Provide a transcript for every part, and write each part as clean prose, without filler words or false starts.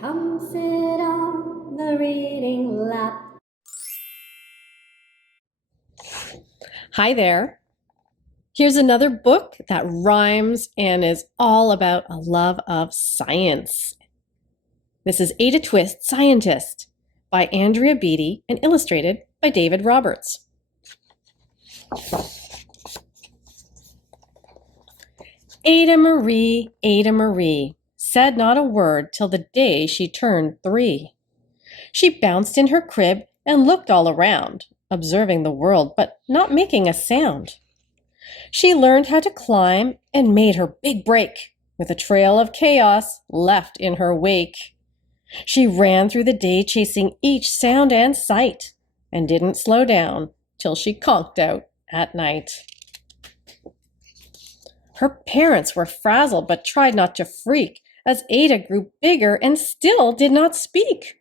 Come sit on the reading lap. Hi there. Here's another book that rhymes and is all about a love of science. This is Ada Twist, Scientist by Andrea Beaty and illustrated by David Roberts. Ada Marie, said not a word till the day she turned 3. She bounced in her crib and looked all around, observing the world but not making a sound. She learned how to climb and made her big break, with a trail of chaos left in her wake. She ran through the day chasing each sound and sight, and didn't slow down till she conked out at night. Her parents were frazzled but tried not to freak, as Ada grew bigger and still did not speak.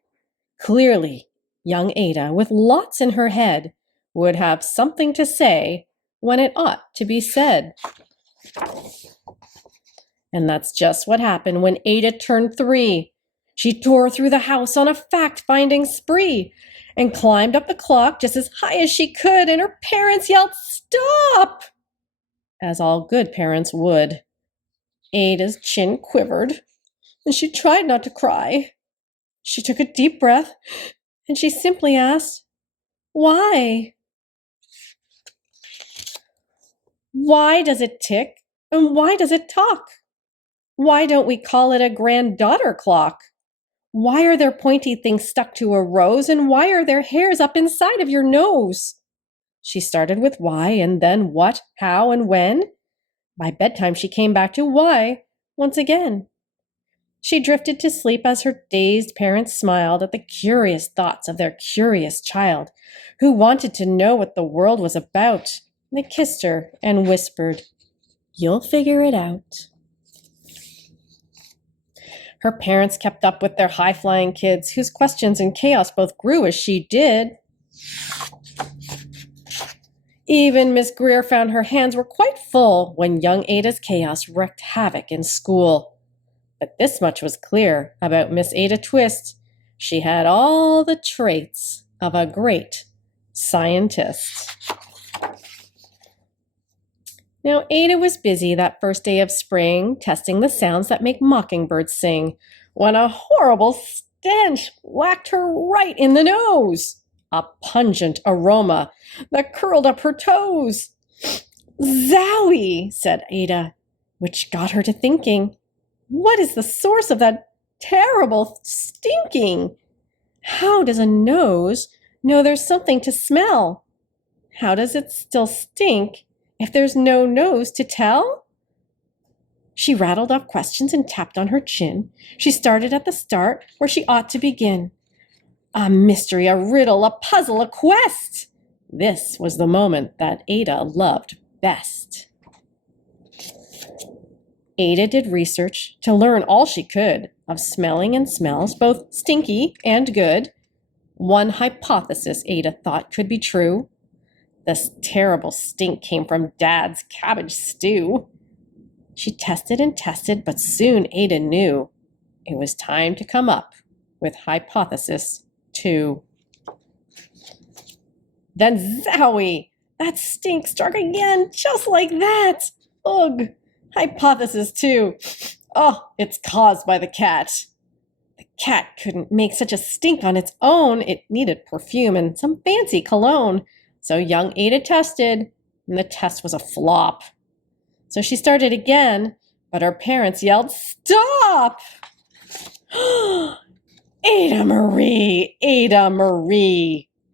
Clearly, young Ada, with lots in her head, would have something to say when it ought to be said. And that's just what happened when Ada turned 3. She tore through the house on a fact-finding spree and climbed up the clock just as high as she could, and her parents yelled, "Stop!" as all good parents would. Ada's chin quivered, and she tried not to cry. She took a deep breath, and she simply asked, "Why?" Why does it tick, and why does it talk? Why don't we call it a granddaughter clock? Why are there pointy things stuck to a rose, and why are there hairs up inside of your nose? She started with why, and then what, how, and when. By bedtime she came back to why once again. She drifted to sleep as her dazed parents smiled at the curious thoughts of their curious child, who wanted to know what the world was about. They kissed her and whispered, "You'll figure it out." Her parents kept up with their high-flying kids, whose questions and chaos both grew as she did. Even Miss Greer found her hands were quite full when young Ada's chaos wreaked havoc in school. But this much was clear about Miss Ada Twist: she had all the traits of a great scientist. Now, Ada was busy that first day of spring, testing the sounds that make mockingbirds sing, when a horrible stench whacked her right in the nose. A pungent aroma that curled up her toes. "Zowie!" said Ada, which got her to thinking, what is the source of that terrible stinking? How does a nose know there's something to smell? How does it still stink if there's no nose to tell? She rattled off questions and tapped on her chin. She started at the start where she ought to begin. A mystery, a riddle, a puzzle, a quest. This was the moment that Ada loved best. Ada did research to learn all she could of smelling and smells, both stinky and good. One hypothesis Ada thought could be true. This terrible stink came from Dad's cabbage stew. She tested and tested, but soon Ada knew it was time to come up with hypothesis 2. Then zowie! That stink struck again, just like that. Ugh! Hypothesis 2. Oh, it's caused by the cat. The cat couldn't make such a stink on its own. It needed perfume and some fancy cologne. So young Ada tested, and the test was a flop. So she started again, but her parents yelled, "Stop!" Ada Marie,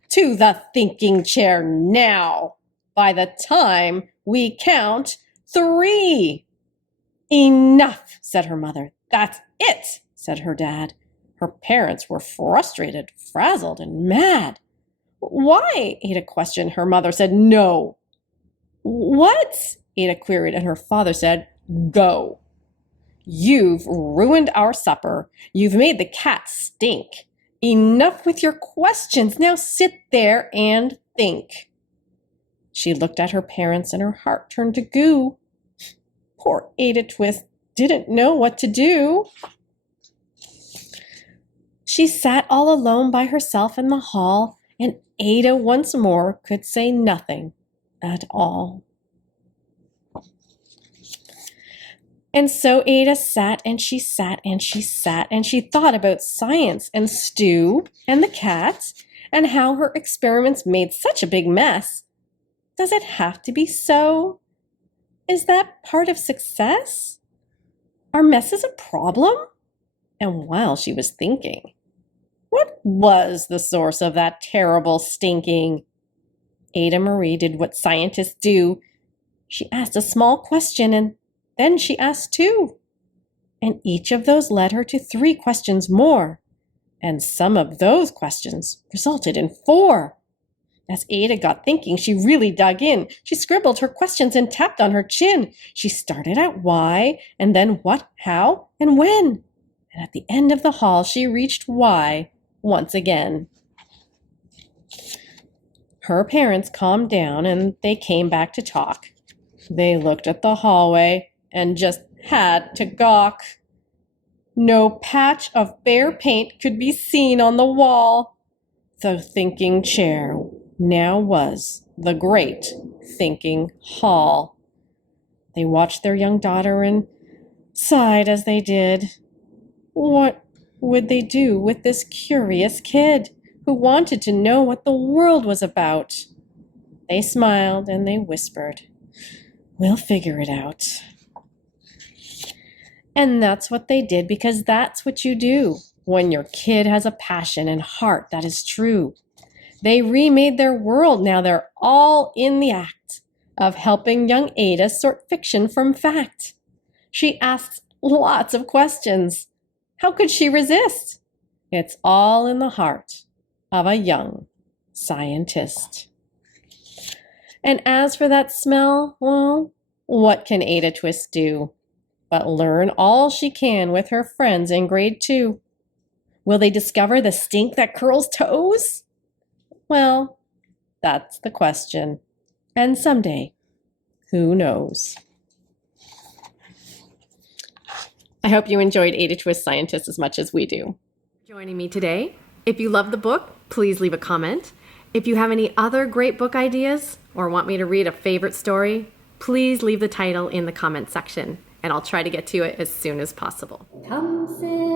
to the thinking chair now. By the time we count 3. "Enough," said her mother. "That's it," said her dad. Her parents were frustrated, frazzled, and mad. "Why?" Ada questioned. Her mother said, "No." "What?" Ada queried, and her father said, "Go. You've ruined our supper. You've made the cat stink. Enough with your questions. Now sit there and think." She looked at her parents, and her heart turned to goo. Poor Ada Twist didn't know what to do. She sat all alone by herself in the hall, and Ada once more could say nothing at all. And so Ada sat and she sat and she sat and she thought about science and Stu and the cat and how her experiments made such a big mess. Does it have to be so? Is that part of success? Are messes a problem? And while she was thinking, what was the source of that terrible stinking? Ada Marie did what scientists do. She asked a small question and then she asked two. And each of those led her to 3 questions more. And some of those questions resulted in 4. As Ada got thinking, she really dug in. She scribbled her questions and tapped on her chin. She started at why, and then what, how, and when. And at the end of the hall, she reached why once again. Her parents calmed down and they came back to talk. They looked at the hallway and just had to gawk. No patch of bare paint could be seen on the wall. The thinking chair now was the great thinking hall. They watched their young daughter and sighed as they did. What would they do with this curious kid who wanted to know what the world was about? They smiled and they whispered, "We'll figure it out." And that's what they did, because that's what you do when your kid has a passion and heart that is true. They remade their world. Now they're all in the act of helping young Ada sort fiction from fact. She asks lots of questions. How could she resist? It's all in the heart of a young scientist. And as for that smell, well, what can Ada Twist do but learn all she can with her friends in grade 2? Will they discover the stink that curls toes? Well, that's the question. And someday, who knows? I hope you enjoyed Ada Twist Scientist as much as we do. Joining me today. If you love the book, please leave a comment. If you have any other great book ideas or want me to read a favorite story, please leave the title in the comment section, and I'll try to get to it as soon as possible. Come sit